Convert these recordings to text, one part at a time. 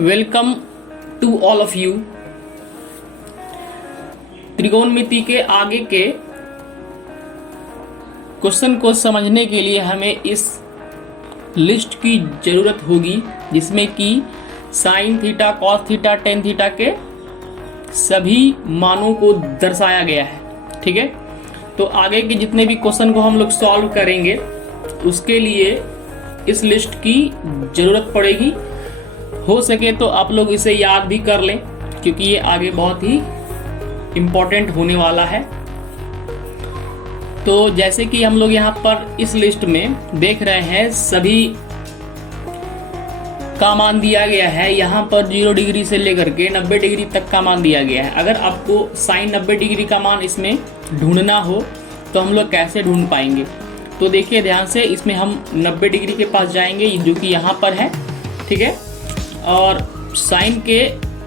Welcome to all of you. त्रिकोणमिति के आगे के क्वेश्चन को समझने के लिए हमें इस लिस्ट की जरूरत होगी जिसमें कि sine theta, cos theta, tan theta के सभी मानों को दर्शाया गया है। ठीक है, तो आगे के जितने भी क्वेश्चन को हम लोग सॉल्व करेंगे उसके लिए इस लिस्ट की जरूरत पड़ेगी। हो सके तो आप लोग इसे याद भी कर लें क्योंकि ये आगे बहुत ही इम्पोर्टेंट होने वाला है। तो जैसे कि हम लोग यहाँ पर इस लिस्ट में देख रहे हैं सभी का मान दिया गया है। यहाँ पर 0 डिग्री से लेकर के 90 डिग्री तक का मान दिया गया है। अगर आपको साइन 90 डिग्री का मान इसमें ढूंढना हो तो हम लोग कैसे ढूंढ पाएंगे? तो देखिए ध्यान से, इसमें हम 90 डिग्री के पास जाएंगे जो कि यहाँ पर है। ठीक है, और साइन के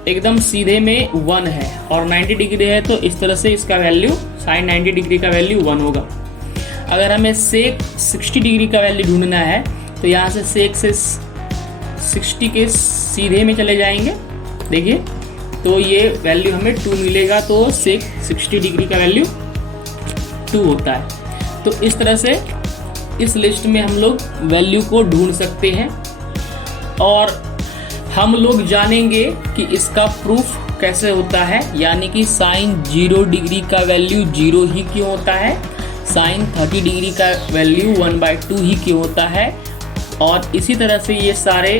एकदम सीधे में 1 है और 90 डिग्री है तो इस तरह से इसका वैल्यू साइन 90 डिग्री का वैल्यू 1 होगा। अगर हमें सेक 60 डिग्री का वैल्यू ढूंढना है तो यहाँ से सेक से 60 के सीधे में चले जाएंगे। देखिए तो ये वैल्यू हमें 2 मिलेगा, तो सेक 60 डिग्री का वैल्यू 2 होता है। तो इस तरह से इस लिस्ट में हम लोग वैल्यू को ढूंढ सकते हैं और हम लोग जानेंगे कि इसका प्रूफ कैसे होता है, यानी कि साइन 0 डिग्री का वैल्यू 0 ही क्यों होता है, साइन 30 डिग्री का वैल्यू 1/2 ही क्यों होता है, और इसी तरह से ये सारे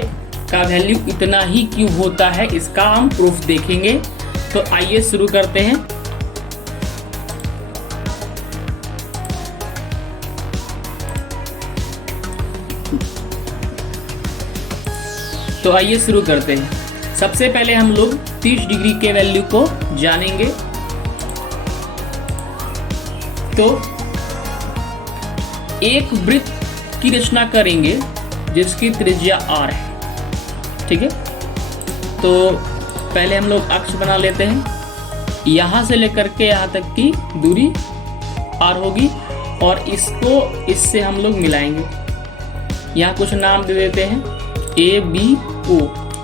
का वैल्यू इतना ही क्यों होता है, इसका हम प्रूफ देखेंगे। तो आइए शुरू करते हैं। तो आइए शुरू करते हैं। सबसे पहले हम लोग 30 डिग्री के वैल्यू को जानेंगे। तो एक वृत्त की रचना करेंगे जिसकी त्रिज्या r है। ठीक है, तो पहले हम लोग अक्ष बना लेते हैं। यहां से लेकर के यहां तक की दूरी r होगी और इसको इससे हम लोग मिलाएंगे। यहां कुछ नाम दे देते हैं, A B O।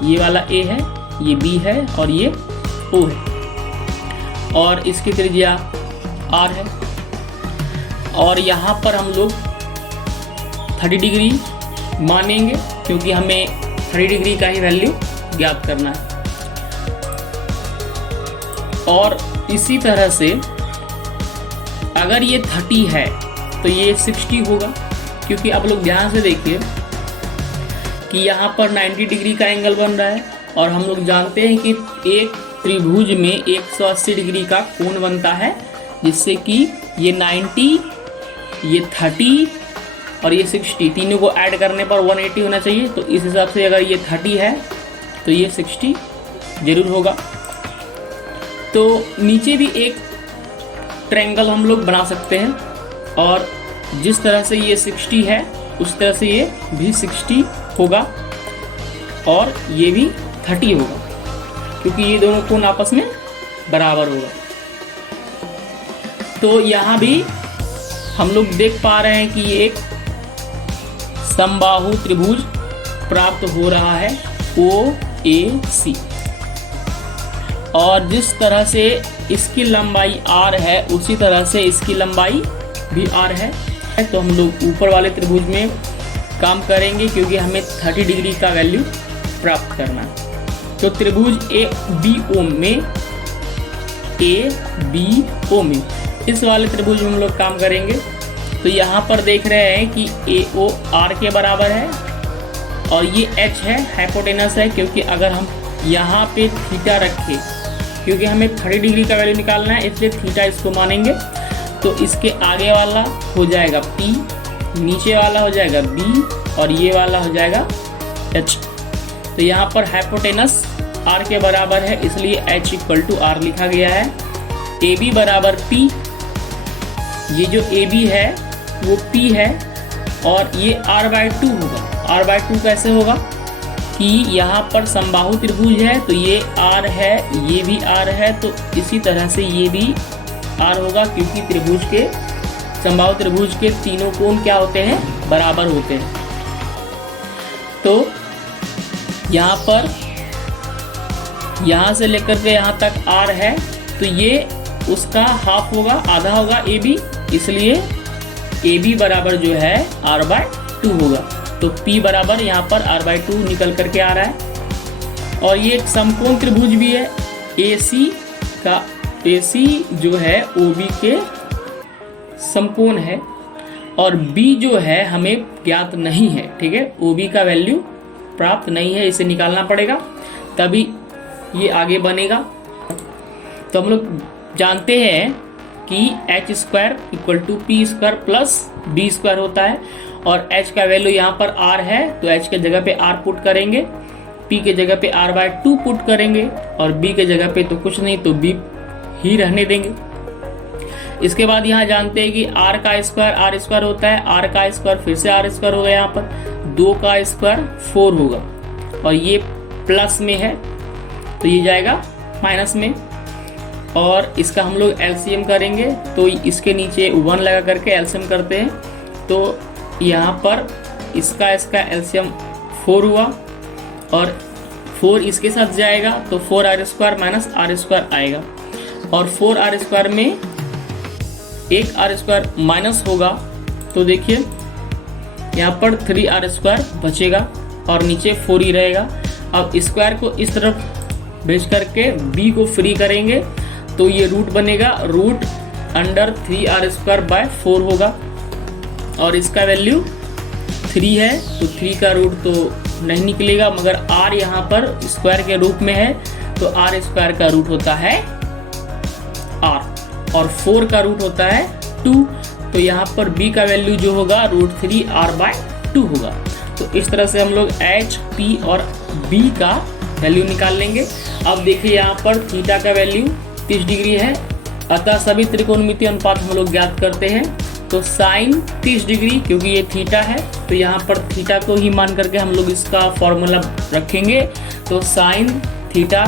ये वाला A है, ये B है और ये O है और इसकी त्रिज्या R है। और यहाँ पर हम लोग 30 डिग्री मानेंगे क्योंकि हमें 30 डिग्री का ही वैल्यू ज्ञात करना है। और इसी तरह से अगर ये 30 है तो ये 60 होगा, क्योंकि आप लोग ध्यान से देखिए कि यहाँ पर 90 डिग्री का एंगल बन रहा है और हम लोग जानते हैं कि एक त्रिभुज में 180 डिग्री का कोण बनता है, जिससे कि ये 90, ये 30 और ये 60 तीनों को ऐड करने पर 180 होना चाहिए। तो इस हिसाब से अगर ये 30 है तो ये 60 जरूर होगा। तो नीचे भी एक ट्रायंगल हम लोग बना सकते हैं और जिस तरह से ये 60 है उस तरह से ये भी 60 होगा और ये भी 30 होगा, क्योंकि ये दोनों कोण आपस में बराबर होगा। तो यहाँ भी हम लोग देख पा रहे हैं कि ये एक समबाहु त्रिभुज प्राप्त हो रहा है OAC, और जिस तरह से इसकी लंबाई r है उसी तरह से इसकी लंबाई भी r है। तो हम लोग ऊपर वाले त्रिभुज में काम करेंगे क्योंकि हमें 30 डिग्री का वैल्यू प्राप्त करना है। तो त्रिभुज ABO में इस वाले त्रिभुज में हम लोग काम करेंगे। तो यहाँ पर देख रहे हैं कि AO R के बराबर है और ये H है, हाइपोटेनस है, क्योंकि अगर हम यहाँ पे थीटा रखें, क्योंकि हमें 30 डिग्री का वैल्यू निकालना है इसलिए थीटा इसको मानेंगे। तो इसके आगे वाला हो जाएगा P, नीचे वाला हो जाएगा B और ये वाला हो जाएगा H। तो यहाँ पर हाइपोटेनस R के बराबर है इसलिए H = R लिखा गया है। AB बराबर P, ये जो AB है वो P है और ये R/2 होगा। R/2 कैसे होगा कि यहाँ पर समबाहु त्रिभुज है तो ये R है, ये भी R है, तो इसी तरह से ये भी R होगा, क्योंकि त्रिभुज के समबाहु त्रिभुज के तीनों कोण क्या होते हैं, बराबर होते हैं। तो यहाँ पर यहाँ से लेकर के यहाँ तक r है, तो ये उसका हाफ होगा, आधा होगा AB, इसलिए AB बराबर जो है r/2 होगा। तो P बराबर यहाँ पर r/2 निकल करके आ रहा है। और ये एक समकोण त्रिभुज भी है, AC जो है OB के समकोण है, और B जो है हमें ज्ञात नहीं है, ठीक है, OB का वैल्यू प्राप्त नहीं है, इसे निकालना पड़ेगा तभी ये आगे बनेगा। तो हम लोग जानते हैं कि h² = p² प्लस b² होता है, और h का वैल्यू यहाँ पर r है, तो h के जगह पे r पुट करेंगे, p के जगह पे r/2 पुट करेंगे, और b के जगह पे तो कुछ नहीं, तो b ही रहने देंगे। इसके बाद यहाँ जानते हैं कि r का स्क्वायर r² होता है, r का स्क्वायर फिर से r² होगा, यहाँ पर 2 का स्क्वायर 4 होगा, और ये प्लस में है तो ये जाएगा माइनस में, और इसका हम लोग एलसीएम करेंगे, तो इसके नीचे 1 लगा करके एलसीएम करते हैं, तो यहाँ पर इसका एलसीएम 4 हुआ, और 4 इसके साथ जाएगा तो 4r² माइनस r² आएगा, और 4r² में एक r² माइनस होगा, तो देखिए यहाँ पर 3r² बचेगा और नीचे 4 ही रहेगा। अब स्क्वायर को इस तरफ भेज करके b को फ्री करेंगे, तो ये रूट बनेगा, रूट अंडर 3r²/4 होगा, और इसका वैल्यू 3 है, तो 3 का रूट तो नहीं निकलेगा, मगर r यहाँ पर स्क्वायर के रूप में है, तो r² का रूट होता है r, और 4 का रूट होता है 2, तो यहाँ पर b का वैल्यू जो होगा √3r/2 होगा। तो इस तरह से हम लोग h, p और b का वैल्यू निकाल लेंगे। अब देखिए यहाँ पर थीटा का वैल्यू 30 डिग्री है, अतः सभी त्रिकोणमितीय अनुपात हम लोग ज्ञात करते हैं, तो साइन 30 डिग्री, क्योंकि ये थीटा है तो यहाँ पर थीटा को ही मान करके हम लोग इसका फॉर्मूला रखेंगे, तो साइन थीटा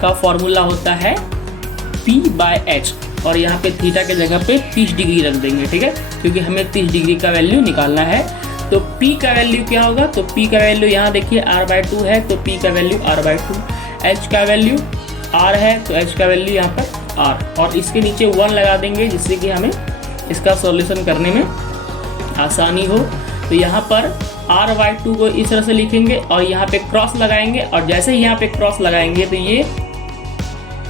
का फॉर्मूला होता है p/h, और यहाँ पे थीटा के जगह पे 30 डिग्री रख देंगे, ठीक है, क्योंकि हमें 30 डिग्री का वैल्यू निकालना है। तो p का वैल्यू क्या होगा, तो p का वैल्यू यहाँ देखिए r/2 है, तो p का वैल्यू r/2, h का वैल्यू r है, तो h का वैल्यू यहाँ पर r, और इसके नीचे 1 लगा देंगे जिससे कि हमें इसका सॉल्यूशन करने में आसानी हो। तो यहाँ पर r/2 को इस तरह से लिखेंगे और यहाँ पे क्रॉस लगाएंगे, और जैसे ही यहाँ पे क्रॉस लगाएंगे तो ये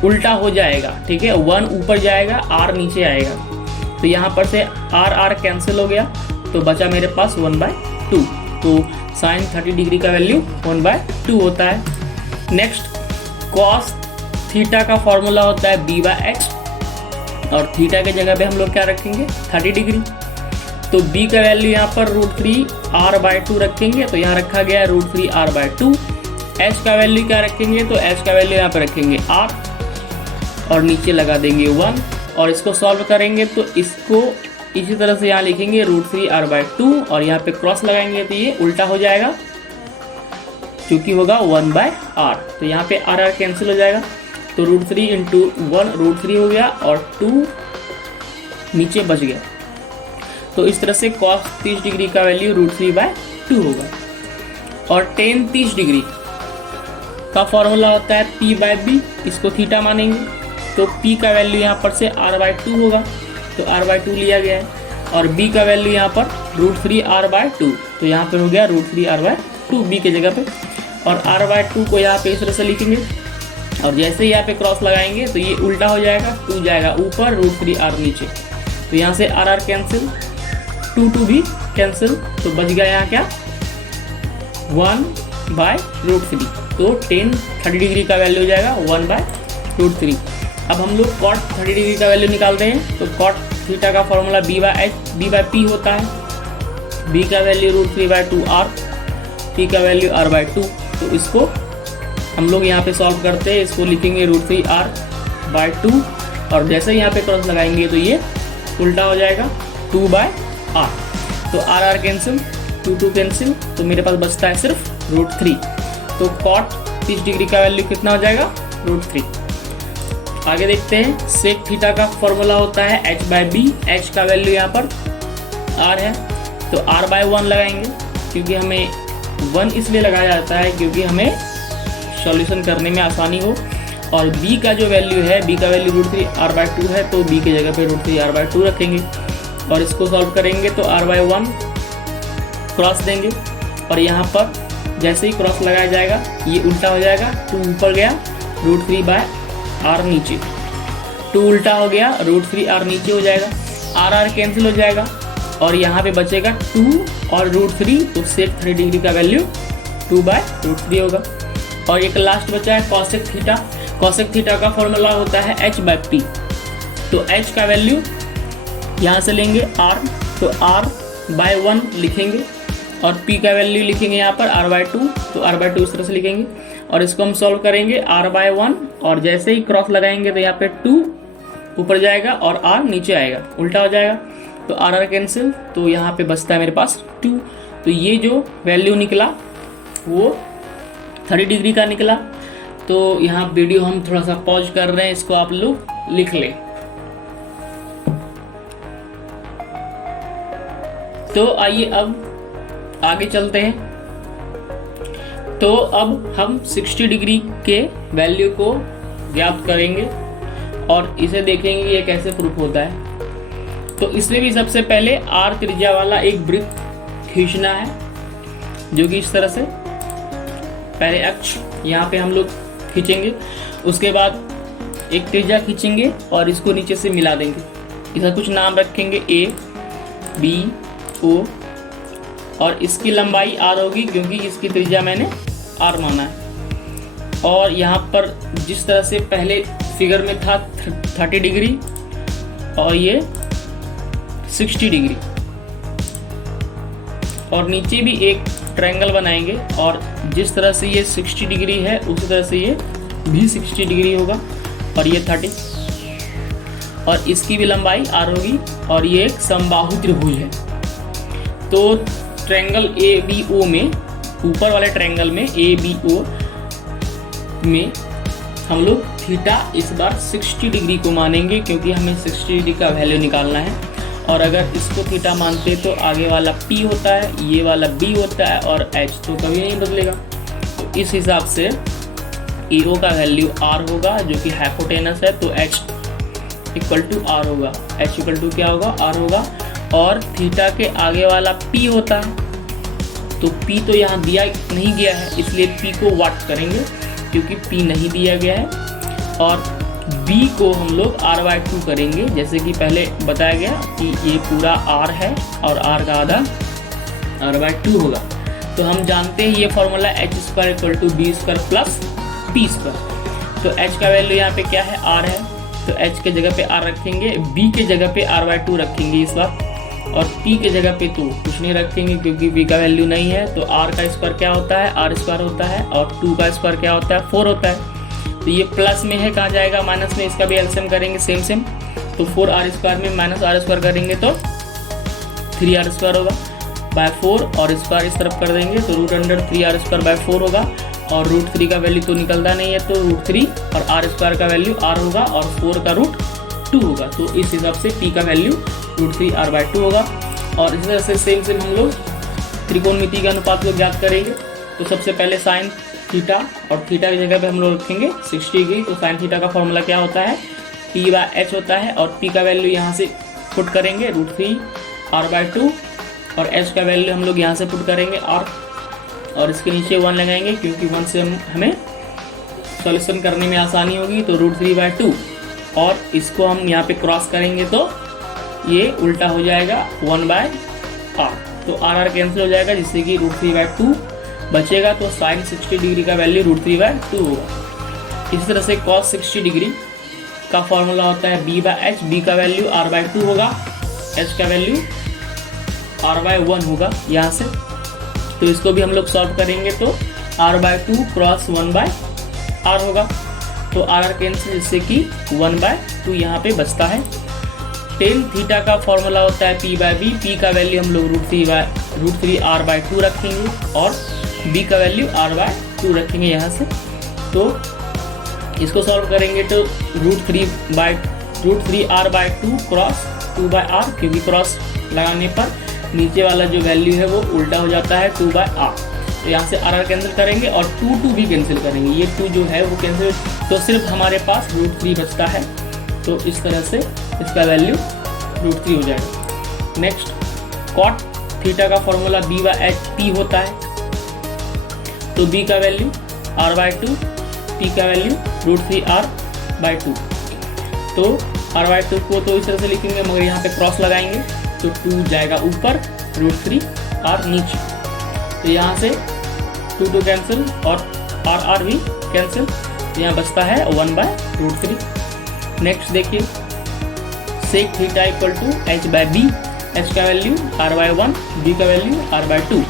उल्टा हो जाएगा, ठीक है, 1 ऊपर जाएगा, r नीचे आएगा, तो यहाँ पर से r कैंसिल हो गया, तो बचा मेरे पास 1/2, तो साइन 30 डिग्री का वैल्यू 1/2 होता है। नेक्स्ट कॉस थीटा का फॉर्मूला होता है b/h, और थीटा के जगह पे हम लोग क्या रखेंगे 30 डिग्री, तो b का वैल्यू यहाँ पर √3r/2 रखेंगे, तो यहाँ रखा गया है √3r/2। h का वैल्यू क्या रखेंगे, तो h का वैल्यू यहाँ पर रखेंगे r, और नीचे लगा देंगे 1, और इसको सॉल्व करेंगे तो इसको इसी तरह से यहाँ लिखेंगे √3r/2, और यहाँ पे क्रॉस लगाएंगे तो ये उल्टा हो जाएगा, क्योंकि होगा 1/r, तो यहाँ पे r कैंसिल हो जाएगा, तो √3 × 1 √3 हो गया, और 2 नीचे बच गया। तो इस तरह से cos 30 डिग्री का वैल्यू √3/2 होगा। और tan 30 डिग्री का फॉर्मूला होता है p/b, इसको थीटा मानेंगे, तो p का वैल्यू यहाँ पर से r/2 होगा, तो r/2 लिया गया है, और b का वैल्यू यहाँ पर √3r/2, तो यहाँ पे हो गया √3r/2 b के जगह पे, और r/2 को यहाँ पे इस तरह से लिखेंगे, और जैसे ही यहाँ पे क्रॉस लगाएंगे तो ये उल्टा हो जाएगा, 2 जाएगा ऊपर, √3r नीचे, तो यहाँ से r कैंसिल, 2 भी कैंसिल, तो बच गया यहाँ क्या 1/√3, तो tan 30 डिग्री का वैल्यू हो जाएगा 1/√3। अब हम लोग cot 30 डिग्री का वैल्यू निकालते हैं, तो cot थीटा का फॉर्मूला b/p होता है, b का वैल्यू √3/2r, p का वैल्यू r/2, तो इसको हम लोग यहाँ पे सॉल्व करते हैं, इसको लिखेंगे √3r/2, और जैसे यहाँ पे क्रॉस लगाएंगे तो ये उल्टा हो जाएगा 2/r, तो r कैंसिल, 2 कैंसिल, तो मेरे पास बचता है सिर्फ √3, तो cot 30 डिग्री का वैल्यू कितना हो जाएगा √3। आगे देखते हैं, सेक थीटा का फॉर्मूला होता है h/b, h का वैल्यू यहाँ पर r है, तो r/1 लगाएंगे, क्योंकि हमें 1 इसलिए लगाया जाता है क्योंकि हमें सॉल्यूशन करने में आसानी हो। और b का जो वैल्यू है, b का वैल्यू √3r/2 है, तो b की जगह पे √3r/2 रखेंगे और इसको सॉल्व करेंगे तो r/1 क्रॉस देंगे और यहाँ पर जैसे ही क्रॉस लगाया जाएगा ये उल्टा हो जाएगा, 2 ऊपर गया, √3/r नीचे, 2 उल्टा हो गया, √3r नीचे हो जाएगा, r कैंसिल हो जाएगा और यहाँ पे बचेगा 2 और √3, तो सेक 30 डिग्री का वैल्यू 2/√3 होगा। और एक लास्ट बचा है कॉसेक थीटा। कॉसेक थीटा का फॉर्मूला होता है h/p, तो h का वैल्यू यहाँ से लेंगे r, तो r/1 लिखेंगे और p का वैल्यू लिखेंगे यहाँ पर r/2, तो r/2 इस तरह से लिखेंगे और इसको हम सॉल्व करेंगे r/1 और जैसे ही क्रॉस लगाएंगे तो यहाँ पे 2 ऊपर जाएगा और r नीचे आएगा, उल्टा हो जाएगा, तो r कैंसिल, तो यहाँ पे बचता है मेरे पास 2। तो ये जो वैल्यू निकला वो 30 डिग्री का निकला। तो यहाँ वीडियो हम थोड़ा सा पॉज कर रहे हैं, इसको आप लोग लिख लें। तो आइए अब आगे चलते हैं। तो अब हम 60 डिग्री के वैल्यू को ज्ञात करेंगे और इसे देखेंगे ये कैसे प्रूफ होता है। तो इसमें भी सबसे पहले r त्रिज्या वाला एक वृत्त खींचना है, जो कि इस तरह से पहले अक्ष यहाँ पे हम लोग खींचेंगे, उसके बाद एक त्रिज्या खींचेंगे और इसको नीचे से मिला देंगे। इसका कुछ नाम रखेंगे a, b, o और इसकी लंबाई r होगी क्योंकि इसकी त्रिज्या मैंने r माना है। और यहाँ पर जिस तरह से पहले फिगर में था 30 डिग्री और ये 60 डिग्री, और नीचे भी एक ट्रायंगल बनाएंगे और जिस तरह से ये 60 डिग्री है उसी तरह से ये भी 60 डिग्री होगा और ये 30 और इसकी भी लंबाई r होगी और ये एक समबाहु त्रिभुज है। तो ट्रायंगल ABO में, ऊपर वाले ट्रायंगल में ABO में हम लोग थीटा इस बार 60 डिग्री को मानेंगे क्योंकि हमें 60 डिग्री का वैल्यू निकालना है। और अगर इसको थीटा मानते तो आगे वाला P होता है, ये वाला B होता है और H तो कभी नहीं बदलेगा। तो इस हिसाब से EO का वैल्यू R होगा जो कि हाइपोटेनस है, तो H इक्वल टू R होगा। H इक्वल टू क्या होगा? R होगा। और थीटा के आगे वाला P होता है, तो P तो यहाँ दिया नहीं गया है इसलिए P को वाट करेंगे क्योंकि P नहीं दिया गया है। और B को हम लोग r/2 करेंगे, जैसे कि पहले बताया गया कि ये पूरा r है और r का आधा r/2 होगा। तो हम जानते हैं ये formula h² = b² plus p²। तो h का वैल्यू यहाँ पे क्या है? r है, तो h के जगह पे r रखेंगे, b के जगह पे r/2 रखेंगे इस बार, और p के जगह पे तो कुछ नहीं रखेंगे क्योंकि b का वैल्यू नहीं है। तो r का स्क्वायर क्या होता है? r² होता है, और 2 का स्क्वायर क्या होता है? 4 होता है। तो ये प्लस में है, कहाँ जाएगा? माइनस में। इसका भी एलसीएम करेंगे सेम। तो 4r² में -r² करेंगे तो 3r² होगा बाय 4, और स्क्वायर इस तरफ कर देंगे तो √3r² बाय 4 होगा। और √3 का वैल्यू तो निकलता नहीं है, तो √3 और r² का वैल्यू r होगा और 4 का √2 होगा। तो इस हिसाब से p का वैल्यू √3r/2 होगा। और इस तरह से सेम हम लोग त्रिकोणमिति के अनुपात को ज्ञात करेंगे। तो सबसे पहले साइन थीटा, और थीटा की जगह पे हम लोग रखेंगे 60 डिग्री। तो साइन थीटा का फॉर्मूला क्या होता है? p/h होता है, और p का वैल्यू यहाँ से पुट करेंगे √3r/2, और h का वैल्यू हम लोग यहाँ से पुट करेंगे r, और इसके नीचे 1 लगाएंगे क्योंकि 1 से हमें सॉल्यूशन करने में आसानी होगी। तो √3/2, और इसको हम यहाँ पे क्रॉस करेंगे तो ये उल्टा हो जाएगा 1/r, तो r कैंसिल हो जाएगा जिससे कि √3/2 बचेगा। तो साइन 60 डिग्री का वैल्यू √3/2 होगा। इस तरह से cos 60 डिग्री का फॉर्मूला होता है b/h, b का वैल्यू r/2 होगा, h का वैल्यू r/1 होगा यहाँ से। तो इसको भी हम लोग सॉल्व करेंगे तो r/2 क्रॉस 1/r होगा, तो r कैंसिल जिससे कि 1/2 यहाँ पे बचता है। टेन थीटा का फॉर्मूला होता है p/b, p का वैल्यू हम लोग √3r/2 रखेंगे और b का वैल्यू r/2 रखेंगे यहाँ से। तो इसको सॉल्व करेंगे तो √3r/2 क्रॉस 2/r, क्योंकि क्रॉस लगाने पर नीचे वाला जो वैल्यू है वो उल्टा हो जाता है 2/r। तो यहाँ से r कैंसिल करेंगे और 2 भी कैंसिल करेंगे, ये 2 जो है वो कैंसिल तो सिर्फ हमारे पास √3 बचता है। तो इस तरह से इसका वैल्यू √3 हो जाएगा। नेक्स्ट, कॉट थीटा का फॉर्मूला b/h होता है। तो b का वैल्यू r/2, p का वैल्यू √3r/2। तो r/2 को तो इस तरह से लिखेंगे, मगर यहाँ पे क्रॉस लगाएंगे तो 2 जाएगा ऊपर, √3r नीचे। तो यहाँ से 2 कैंसिल और r भी कैंसिल, तो यहाँ बचता है 1/√3। नेक्स्ट देखिए, sec theta equal to h/b, h का वैल्यू r/1, b का वैल्यू r/2।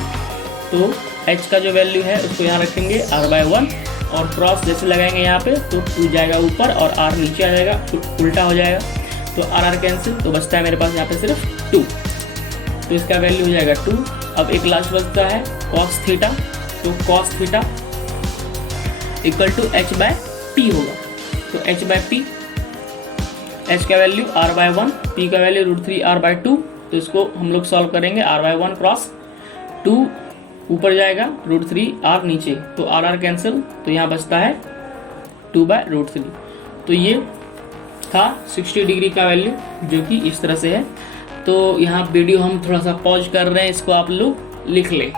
तो h का जो वैल्यू है उसको यहाँ रखेंगे r/1 और क्रॉस जैसे लगाएंगे यहाँ पे तो 2 जाएगा ऊपर और r नीचे आ जाएगा, उल्टा हो जाएगा। तो r कैंसिल, तो बचता है मेरे पास यहाँ पे सिर्फ 2। तो इसका वैल्यू हो जाएगा 2। अब एक लास्ट बचता है cos थीटा। तो cos theta equal to h/p होगा। तो h/p, h का वैल्यू r/1, p का वैल्यू √3r/2। तो इसको हम लोग सॉल्व करेंगे, r/1 क्रॉस 2 ऊपर जाएगा, √3r नीचे, तो r कैंसिल, तो यहाँ बचता है 2/√3। तो ये था 60 डिग्री का वैल्यू, जो कि इस तरह से है। तो यहाँ वीडियो हम थोड़ा सा पॉज कर रहे हैं, इसको आप लोग लिख लें।